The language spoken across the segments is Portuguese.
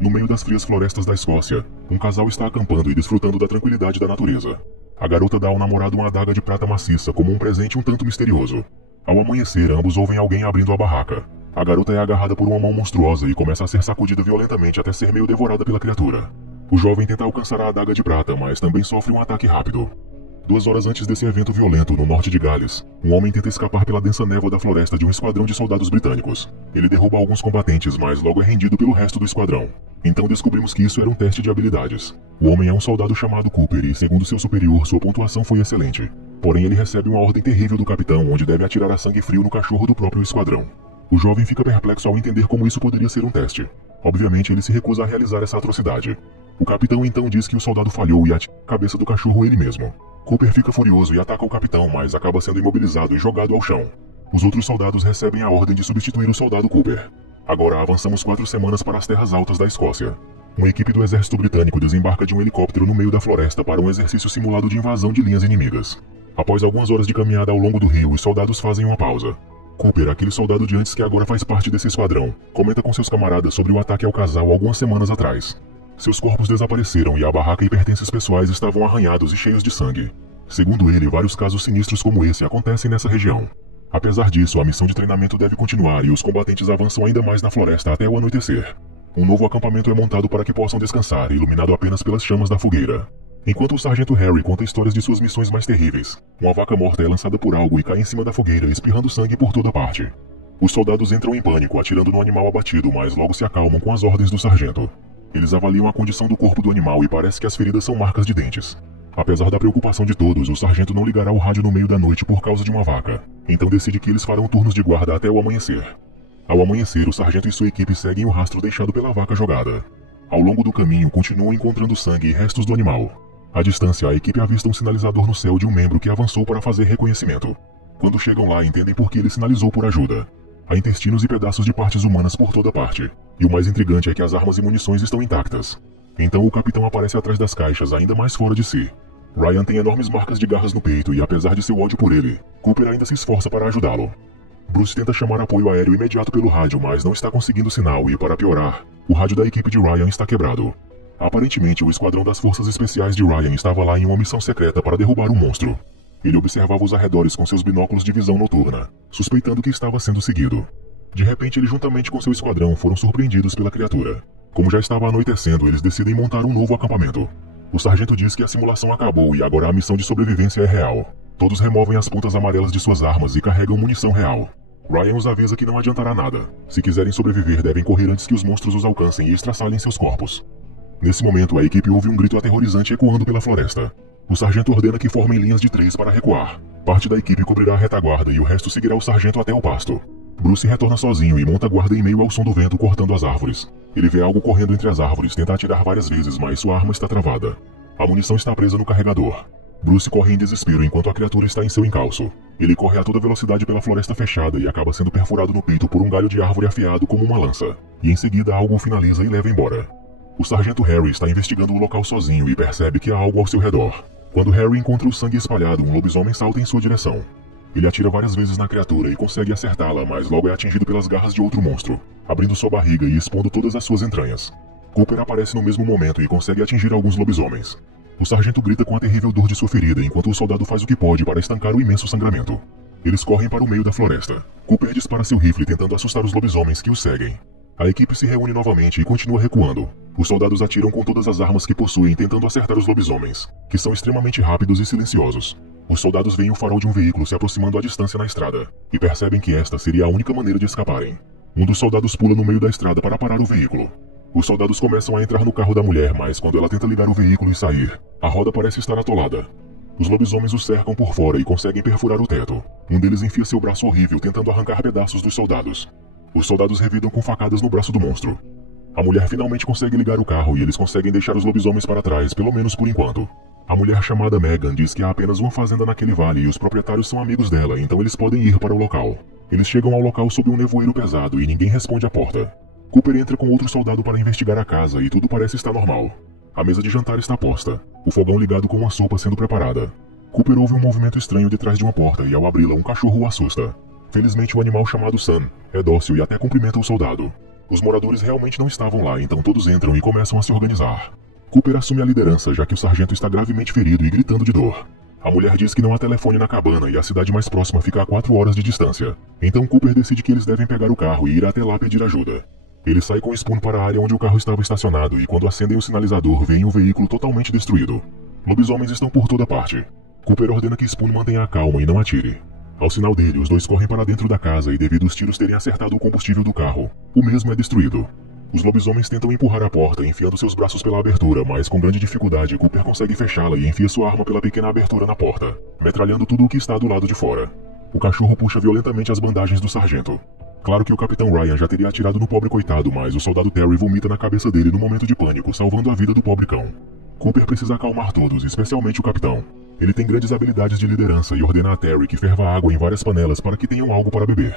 No meio das frias florestas da Escócia, um casal está acampando e desfrutando da tranquilidade da natureza. A garota dá ao namorado uma adaga de prata maciça como um presente um tanto misterioso. Ao amanhecer, ambos ouvem alguém abrindo a barraca. A garota é agarrada por uma mão monstruosa e começa a ser sacudida violentamente até ser meio devorada pela criatura. O jovem tenta alcançar a adaga de prata, mas também sofre um ataque rápido. 2 horas antes desse evento violento, no norte de Gales, um homem tenta escapar pela densa névoa da floresta de um esquadrão de soldados britânicos. Ele derruba alguns combatentes, mas logo é rendido pelo resto do esquadrão. Então descobrimos que isso era um teste de habilidades. O homem é um soldado chamado Cooper e, segundo seu superior, sua pontuação foi excelente. Porém, ele recebe uma ordem terrível do capitão, onde deve atirar a sangue frio no cachorro do próprio esquadrão. O jovem fica perplexo ao entender como isso poderia ser um teste. Obviamente, ele se recusa a realizar essa atrocidade. O capitão então diz que o soldado falhou e atira a cabeça do cachorro ele mesmo. Cooper fica furioso e ataca o capitão, mas acaba sendo imobilizado e jogado ao chão. Os outros soldados recebem a ordem de substituir o soldado Cooper. Agora avançamos 4 semanas para as terras altas da Escócia. Uma equipe do exército britânico desembarca de um helicóptero no meio da floresta para um exercício simulado de invasão de linhas inimigas. Após algumas horas de caminhada ao longo do rio, os soldados fazem uma pausa. Cooper, aquele soldado de antes que agora faz parte desse esquadrão, comenta com seus camaradas sobre o ataque ao casal algumas semanas atrás. Seus corpos desapareceram e a barraca e pertences pessoais estavam arranhados e cheios de sangue. Segundo ele, vários casos sinistros como esse acontecem nessa região. Apesar disso, a missão de treinamento deve continuar e os combatentes avançam ainda mais na floresta até o anoitecer. Um novo acampamento é montado para que possam descansar, iluminado apenas pelas chamas da fogueira. Enquanto o sargento Harry conta histórias de suas missões mais terríveis, uma vaca morta é lançada por algo e cai em cima da fogueira, espirrando sangue por toda parte. Os soldados entram em pânico, atirando no animal abatido, mas logo se acalmam com as ordens do sargento. Eles avaliam a condição do corpo do animal e parece que as feridas são marcas de dentes. Apesar da preocupação de todos, o sargento não ligará o rádio no meio da noite por causa de uma vaca. Então decide que eles farão turnos de guarda até o amanhecer. Ao amanhecer, o sargento e sua equipe seguem o rastro deixado pela vaca jogada. Ao longo do caminho, continuam encontrando sangue e restos do animal. À distância, a equipe avista um sinalizador no céu de um membro que avançou para fazer reconhecimento. Quando chegam lá, entendem por que ele sinalizou por ajuda. Há intestinos e pedaços de partes humanas por toda parte. E o mais intrigante é que as armas e munições estão intactas. Então o capitão aparece atrás das caixas, ainda mais fora de si. Ryan tem enormes marcas de garras no peito e, apesar de seu ódio por ele, Cooper ainda se esforça para ajudá-lo. Bruce tenta chamar apoio aéreo imediato pelo rádio, mas não está conseguindo sinal e, para piorar, o rádio da equipe de Ryan está quebrado. Aparentemente, o esquadrão das forças especiais de Ryan estava lá em uma missão secreta para derrubar um monstro. Ele observava os arredores com seus binóculos de visão noturna, suspeitando que estava sendo seguido. De repente, ele juntamente com seu esquadrão foram surpreendidos pela criatura. Como já estava anoitecendo, eles decidem montar um novo acampamento. O sargento diz que a simulação acabou e agora a missão de sobrevivência é real. Todos removem as pontas amarelas de suas armas e carregam munição real. Ryan os avisa que não adiantará nada. Se quiserem sobreviver, devem correr antes que os monstros os alcancem e estraçalhem seus corpos. Nesse momento, a equipe ouve um grito aterrorizante ecoando pela floresta. O sargento ordena que formem linhas de 3 para recuar. Parte da equipe cobrirá a retaguarda e o resto seguirá o sargento até o pasto. Bruce retorna sozinho e monta guarda em meio ao som do vento cortando as árvores. Ele vê algo correndo entre as árvores, tenta atirar várias vezes, mas sua arma está travada. A munição está presa no carregador. Bruce corre em desespero enquanto a criatura está em seu encalço. Ele corre a toda velocidade pela floresta fechada e acaba sendo perfurado no peito por um galho de árvore afiado como uma lança. E em seguida algo o finaliza e leva embora. O sargento Harry está investigando o local sozinho e percebe que há algo ao seu redor. Quando Harry encontra o sangue espalhado, um lobisomem salta em sua direção. Ele atira várias vezes na criatura e consegue acertá-la, mas logo é atingido pelas garras de outro monstro, abrindo sua barriga e expondo todas as suas entranhas. Cooper aparece no mesmo momento e consegue atingir alguns lobisomens. O sargento grita com a terrível dor de sua ferida, enquanto o soldado faz o que pode para estancar o imenso sangramento. Eles correm para o meio da floresta. Cooper dispara seu rifle tentando assustar os lobisomens que o seguem. A equipe se reúne novamente e continua recuando. Os soldados atiram com todas as armas que possuem tentando acertar os lobisomens, que são extremamente rápidos e silenciosos. Os soldados veem o farol de um veículo se aproximando à distância na estrada, e percebem que esta seria a única maneira de escaparem. Um dos soldados pula no meio da estrada para parar o veículo. Os soldados começam a entrar no carro da mulher, mas quando ela tenta ligar o veículo e sair, a roda parece estar atolada. Os lobisomens o cercam por fora e conseguem perfurar o teto. Um deles enfia seu braço horrível tentando arrancar pedaços dos soldados. Os soldados revidam com facadas no braço do monstro. A mulher finalmente consegue ligar o carro e eles conseguem deixar os lobisomens para trás, pelo menos por enquanto. A mulher chamada Megan diz que há apenas uma fazenda naquele vale e os proprietários são amigos dela, então eles podem ir para o local. Eles chegam ao local sob um nevoeiro pesado e ninguém responde à porta. Cooper entra com outro soldado para investigar a casa e tudo parece estar normal. A mesa de jantar está posta, o fogão ligado com uma sopa sendo preparada. Cooper ouve um movimento estranho detrás de uma porta e, ao abri-la, um cachorro o assusta. Felizmente, o animal chamado Sam é dócil e até cumprimenta o soldado. Os moradores realmente não estavam lá, então todos entram e começam a se organizar. Cooper assume a liderança, já que o sargento está gravemente ferido e gritando de dor. A mulher diz que não há telefone na cabana e a cidade mais próxima fica a 4 horas de distância. Então Cooper decide que eles devem pegar o carro e ir até lá pedir ajuda. Ele sai com Spoon para a área onde o carro estava estacionado e quando acendem o sinalizador, veem o veículo totalmente destruído. Lobisomens estão por toda parte. Cooper ordena que Spoon mantenha a calma e não atire. Ao sinal dele, os dois correm para dentro da casa e devido aos tiros terem acertado o combustível do carro, o mesmo é destruído. Os lobisomens tentam empurrar a porta, enfiando seus braços pela abertura, mas com grande dificuldade, Cooper consegue fechá-la e enfia sua arma pela pequena abertura na porta, metralhando tudo o que está do lado de fora. O cachorro puxa violentamente as bandagens do sargento. Claro que o capitão Ryan já teria atirado no pobre coitado, mas o soldado Terry vomita na cabeça dele no momento de pânico, salvando a vida do pobre cão. Cooper precisa acalmar todos, especialmente o capitão. Ele tem grandes habilidades de liderança e ordena a Terry que ferva água em várias panelas para que tenham algo para beber.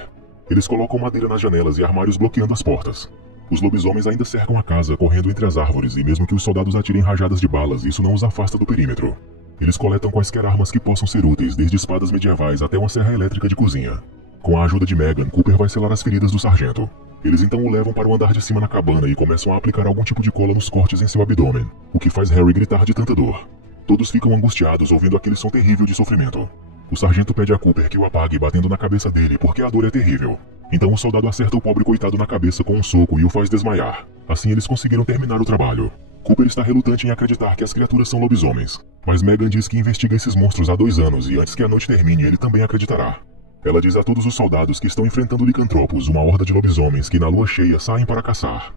Eles colocam madeira nas janelas e armários bloqueando as portas. Os lobisomens ainda cercam a casa, correndo entre as árvores, e mesmo que os soldados atirem rajadas de balas, isso não os afasta do perímetro. Eles coletam quaisquer armas que possam ser úteis, desde espadas medievais até uma serra elétrica de cozinha. Com a ajuda de Megan, Cooper vai selar as feridas do sargento. Eles então o levam para o andar de cima na cabana e começam a aplicar algum tipo de cola nos cortes em seu abdômen, o que faz Harry gritar de tanta dor. Todos ficam angustiados ouvindo aquele som terrível de sofrimento. O sargento pede a Cooper que o apague batendo na cabeça dele porque a dor é terrível. Então o soldado acerta o pobre coitado na cabeça com um soco e o faz desmaiar. Assim eles conseguiram terminar o trabalho. Cooper está relutante em acreditar que as criaturas são lobisomens, mas Megan diz que investiga esses monstros há 2 anos e antes que a noite termine ele também acreditará. Ela diz a todos os soldados que estão enfrentando licantropos, uma horda de lobisomens que na lua cheia saem para caçar.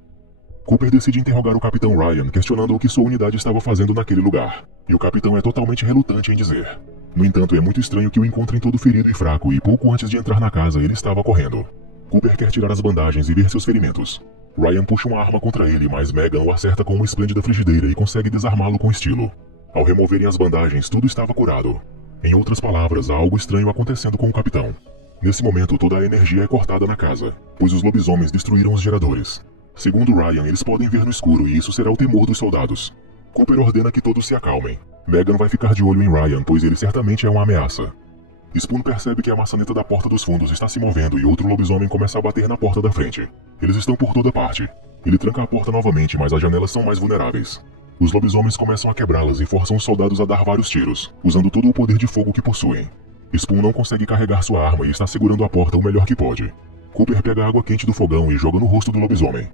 Cooper decide interrogar o capitão Ryan, questionando o que sua unidade estava fazendo naquele lugar, e o capitão é totalmente relutante em dizer. No entanto, é muito estranho que o encontrem todo ferido e fraco, e pouco antes de entrar na casa ele estava correndo. Cooper quer tirar as bandagens e ver seus ferimentos. Ryan puxa uma arma contra ele, mas Megan o acerta com uma esplêndida frigideira e consegue desarmá-lo com estilo. Ao removerem as bandagens, tudo estava curado. Em outras palavras, há algo estranho acontecendo com o capitão. Nesse momento, toda a energia é cortada na casa, pois os lobisomens destruíram os geradores. Segundo Ryan, eles podem ver no escuro e isso será o temor dos soldados. Cooper ordena que todos se acalmem. Megan vai ficar de olho em Ryan, pois ele certamente é uma ameaça. Spoon percebe que a maçaneta da porta dos fundos está se movendo e outro lobisomem começa a bater na porta da frente. Eles estão por toda parte. Ele tranca a porta novamente, mas as janelas são mais vulneráveis. Os lobisomens começam a quebrá-las e forçam os soldados a dar vários tiros, usando todo o poder de fogo que possuem. Spoon não consegue carregar sua arma e está segurando a porta o melhor que pode. Cooper pega a água quente do fogão e joga no rosto do lobisomem.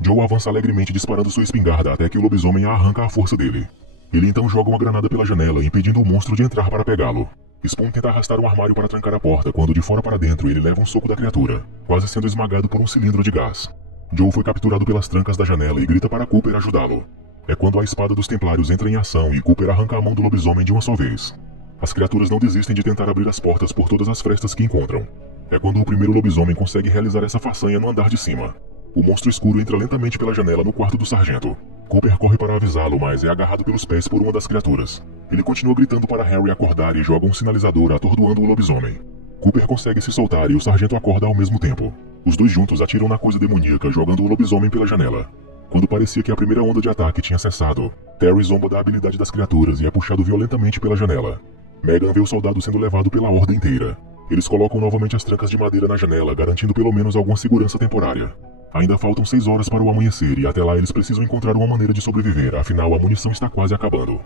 Joe avança alegremente disparando sua espingarda até que o lobisomem a arranca à força dele. Ele então joga uma granada pela janela, impedindo o monstro de entrar para pegá-lo. Spoon tenta arrastar um armário para trancar a porta, quando de fora para dentro ele leva um soco da criatura, quase sendo esmagado por um cilindro de gás. Joe foi capturado pelas trancas da janela e grita para Cooper ajudá-lo. É quando a espada dos templários entra em ação e Cooper arranca a mão do lobisomem de uma só vez. As criaturas não desistem de tentar abrir as portas por todas as frestas que encontram. É quando o primeiro lobisomem consegue realizar essa façanha no andar de cima. O monstro escuro entra lentamente pela janela no quarto do sargento. Cooper corre para avisá-lo, mas é agarrado pelos pés por uma das criaturas. Ele continua gritando para Harry acordar e joga um sinalizador atordoando o lobisomem. Cooper consegue se soltar e o sargento acorda ao mesmo tempo. Os dois juntos atiram na coisa demoníaca, jogando o lobisomem pela janela. Quando parecia que a primeira onda de ataque tinha cessado, Terry zomba da habilidade das criaturas e é puxado violentamente pela janela. Megan vê o soldado sendo levado pela horda inteira. Eles colocam novamente as trancas de madeira na janela, garantindo pelo menos alguma segurança temporária. Ainda faltam 6 horas para o amanhecer e até lá eles precisam encontrar uma maneira de sobreviver, afinal a munição está quase acabando.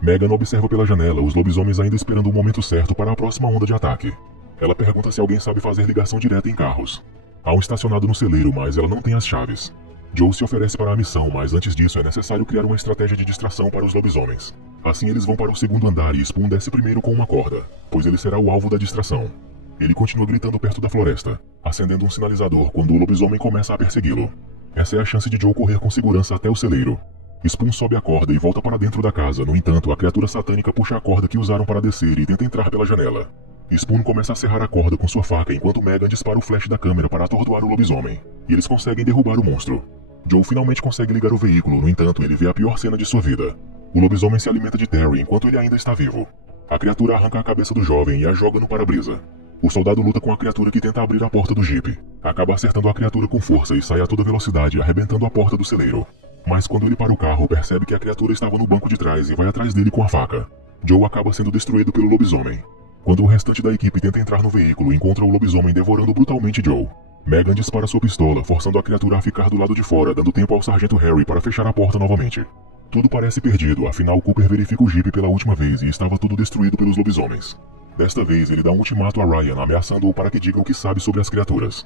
Megan observa pela janela os lobisomens ainda esperando o momento certo para a próxima onda de ataque. Ela pergunta se alguém sabe fazer ligação direta em carros. Há um estacionado no celeiro, mas ela não tem as chaves. Joe se oferece para a missão, mas antes disso é necessário criar uma estratégia de distração para os lobisomens. Assim eles vão para o segundo andar e Spoon desce primeiro com uma corda, pois ele será o alvo da distração. Ele continua gritando perto da floresta, acendendo um sinalizador quando o lobisomem começa a persegui-lo. Essa é a chance de Joe correr com segurança até o celeiro. Spoon sobe a corda e volta para dentro da casa, no entanto a criatura satânica puxa a corda que usaram para descer e tenta entrar pela janela. Spoon começa a serrar a corda com sua faca enquanto Megan dispara o flash da câmera para atordoar o lobisomem, e eles conseguem derrubar o monstro. Joe finalmente consegue ligar o veículo, no entanto ele vê a pior cena de sua vida. O lobisomem se alimenta de Terry enquanto ele ainda está vivo. A criatura arranca a cabeça do jovem e a joga no para-brisa. O soldado luta com a criatura que tenta abrir a porta do jipe. Acaba acertando a criatura com força e sai a toda velocidade, arrebentando a porta do celeiro. Mas quando ele para o carro, percebe que a criatura estava no banco de trás e vai atrás dele com a faca. Joe acaba sendo destruído pelo lobisomem. Quando o restante da equipe tenta entrar no veículo, encontra o lobisomem devorando brutalmente Joe. Megan dispara sua pistola, forçando a criatura a ficar do lado de fora, dando tempo ao Sargento Harry para fechar a porta novamente. Tudo parece perdido, afinal Cooper verifica o Jeep pela última vez e estava tudo destruído pelos lobisomens. Desta vez ele dá um ultimato a Ryan, ameaçando-o para que diga o que sabe sobre as criaturas.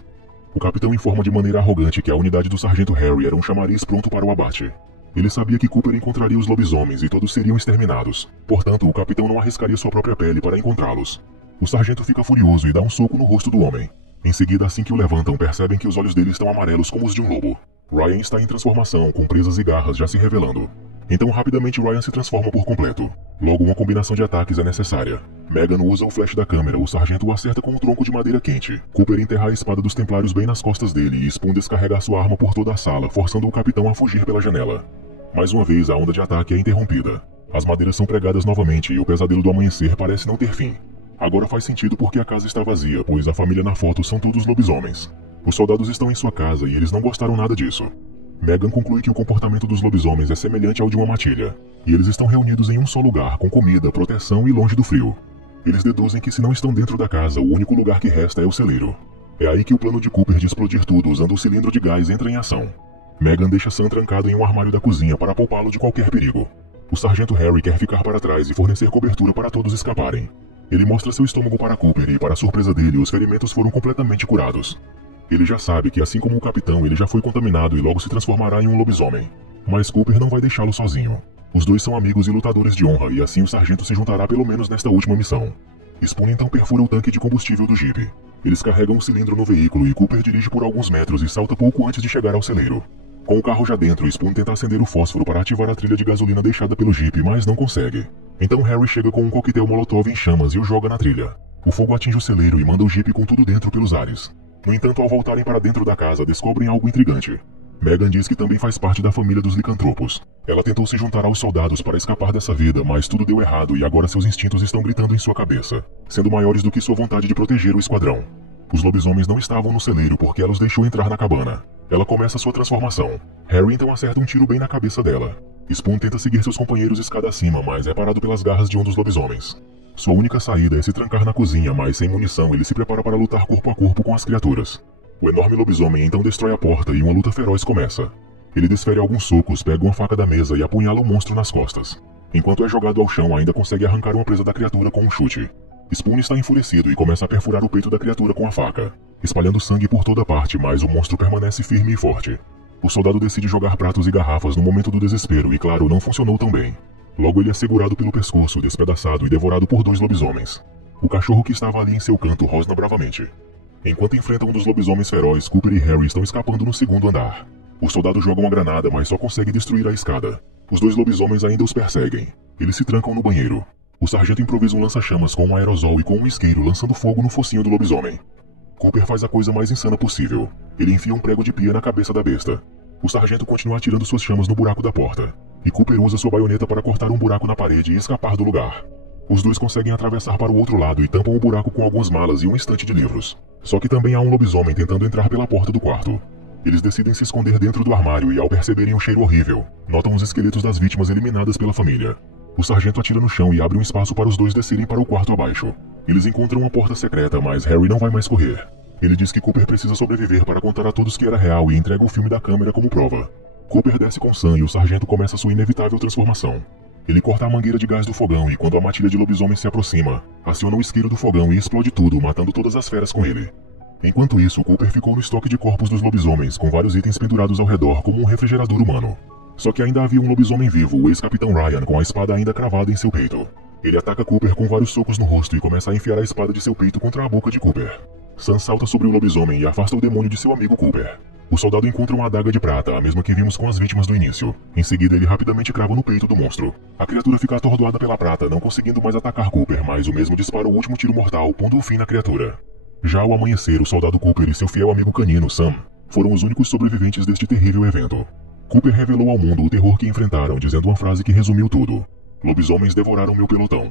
O capitão informa de maneira arrogante que a unidade do Sargento Harry era um chamariz pronto para o abate. Ele sabia que Cooper encontraria os lobisomens e todos seriam exterminados, portanto o capitão não arriscaria sua própria pele para encontrá-los. O sargento fica furioso e dá um soco no rosto do homem. Em seguida, assim que o levantam, percebem que os olhos dele estão amarelos como os de um lobo. Ryan está em transformação, com presas e garras já se revelando. Então rapidamente Ryan se transforma por completo. Logo uma combinação de ataques é necessária. Megan usa o flash da câmera, o sargento o acerta com um tronco de madeira quente. Cooper enterra a espada dos templários bem nas costas dele e Spoon descarrega sua arma por toda a sala, forçando o capitão a fugir pela janela. Mais uma vez a onda de ataque é interrompida. As madeiras são pregadas novamente e o pesadelo do amanhecer parece não ter fim. Agora faz sentido porque a casa está vazia, pois a família na foto são todos lobisomens. Os soldados estão em sua casa e eles não gostaram nada disso. Megan conclui que o comportamento dos lobisomens é semelhante ao de uma matilha, e eles estão reunidos em um só lugar, com comida, proteção e longe do frio. Eles deduzem que se não estão dentro da casa, o único lugar que resta é o celeiro. É aí que o plano de Cooper de explodir tudo usando o cilindro de gás entra em ação. Megan deixa Sam trancado em um armário da cozinha para poupá-lo de qualquer perigo. O sargento Harry quer ficar para trás e fornecer cobertura para todos escaparem. Ele mostra seu estômago para Cooper e, para surpresa dele, os ferimentos foram completamente curados. Ele já sabe que, assim como o capitão, ele já foi contaminado e logo se transformará em um lobisomem. Mas Cooper não vai deixá-lo sozinho. Os dois são amigos e lutadores de honra, e assim o sargento se juntará pelo menos nesta última missão. Spoon então perfura o tanque de combustível do Jeep. Eles carregam um cilindro no veículo e Cooper dirige por alguns metros e salta pouco antes de chegar ao celeiro. Com o carro já dentro, Spoon tenta acender o fósforo para ativar a trilha de gasolina deixada pelo Jeep, mas não consegue. Então Harry chega com um coquetel molotov em chamas e o joga na trilha. O fogo atinge o celeiro e manda o Jeep com tudo dentro pelos ares. No entanto, ao voltarem para dentro da casa, descobrem algo intrigante. Megan diz que também faz parte da família dos licantropos. Ela tentou se juntar aos soldados para escapar dessa vida, mas tudo deu errado e agora seus instintos estão gritando em sua cabeça, sendo maiores do que sua vontade de proteger o esquadrão. Os lobisomens não estavam no celeiro porque ela os deixou entrar na cabana. Ela começa sua transformação. Harry então acerta um tiro bem na cabeça dela. Spoon tenta seguir seus companheiros escada acima, mas é parado pelas garras de um dos lobisomens. Sua única saída é se trancar na cozinha, mas sem munição ele se prepara para lutar corpo a corpo com as criaturas. O enorme lobisomem então destrói a porta e uma luta feroz começa. Ele desfere alguns socos, pega uma faca da mesa e apunhala o monstro nas costas. Enquanto é jogado ao chão, ainda consegue arrancar uma presa da criatura com um chute. Spoon está enfurecido e começa a perfurar o peito da criatura com a faca, espalhando sangue por toda parte, mas o monstro permanece firme e forte. O soldado decide jogar pratos e garrafas no momento do desespero e, claro, não funcionou tão bem. Logo ele é segurado pelo pescoço, despedaçado e devorado por dois lobisomens. O cachorro que estava ali em seu canto rosna bravamente. Enquanto enfrentam um dos lobisomens feroz, Cooper e Harry estão escapando no segundo andar. O soldado joga uma granada, mas só consegue destruir a escada. Os dois lobisomens ainda os perseguem. Eles se trancam no banheiro. O sargento improvisa um lança-chamas com um aerosol e com um isqueiro, lançando fogo no focinho do lobisomem. Cooper faz a coisa mais insana possível. Ele enfia um prego de pia na cabeça da besta. O sargento continua atirando suas chamas no buraco da porta. E Cooper usa sua baioneta para cortar um buraco na parede e escapar do lugar. Os dois conseguem atravessar para o outro lado e tampam o buraco com algumas malas e um estante de livros. Só que também há um lobisomem tentando entrar pela porta do quarto. Eles decidem se esconder dentro do armário e, ao perceberem um cheiro horrível, notam os esqueletos das vítimas eliminadas pela família. O sargento atira no chão e abre um espaço para os dois descerem para o quarto abaixo. Eles encontram uma porta secreta, mas Harry não vai mais correr. Ele diz que Cooper precisa sobreviver para contar a todos que era real e entrega o filme da câmera como prova. Cooper desce com Sam e o sargento começa sua inevitável transformação. Ele corta a mangueira de gás do fogão e, quando a matilha de lobisomem se aproxima, aciona o isqueiro do fogão e explode tudo, matando todas as feras com ele. Enquanto isso, Cooper ficou no estoque de corpos dos lobisomens, com vários itens pendurados ao redor como um refrigerador humano. Só que ainda havia um lobisomem vivo, o ex-capitão Ryan, com a espada ainda cravada em seu peito. Ele ataca Cooper com vários socos no rosto e começa a enfiar a espada de seu peito contra a boca de Cooper. Sam salta sobre o lobisomem e afasta o demônio de seu amigo Cooper. O soldado encontra uma adaga de prata, a mesma que vimos com as vítimas do início. Em seguida, ele rapidamente crava no peito do monstro. A criatura fica atordoada pela prata, não conseguindo mais atacar Cooper, mas o mesmo dispara o último tiro mortal, pondo o fim na criatura. Já ao amanhecer, o soldado Cooper e seu fiel amigo canino, Sam, foram os únicos sobreviventes deste terrível evento. Cooper revelou ao mundo o terror que enfrentaram, dizendo uma frase que resumiu tudo: "Lobisomens devoraram meu pelotão."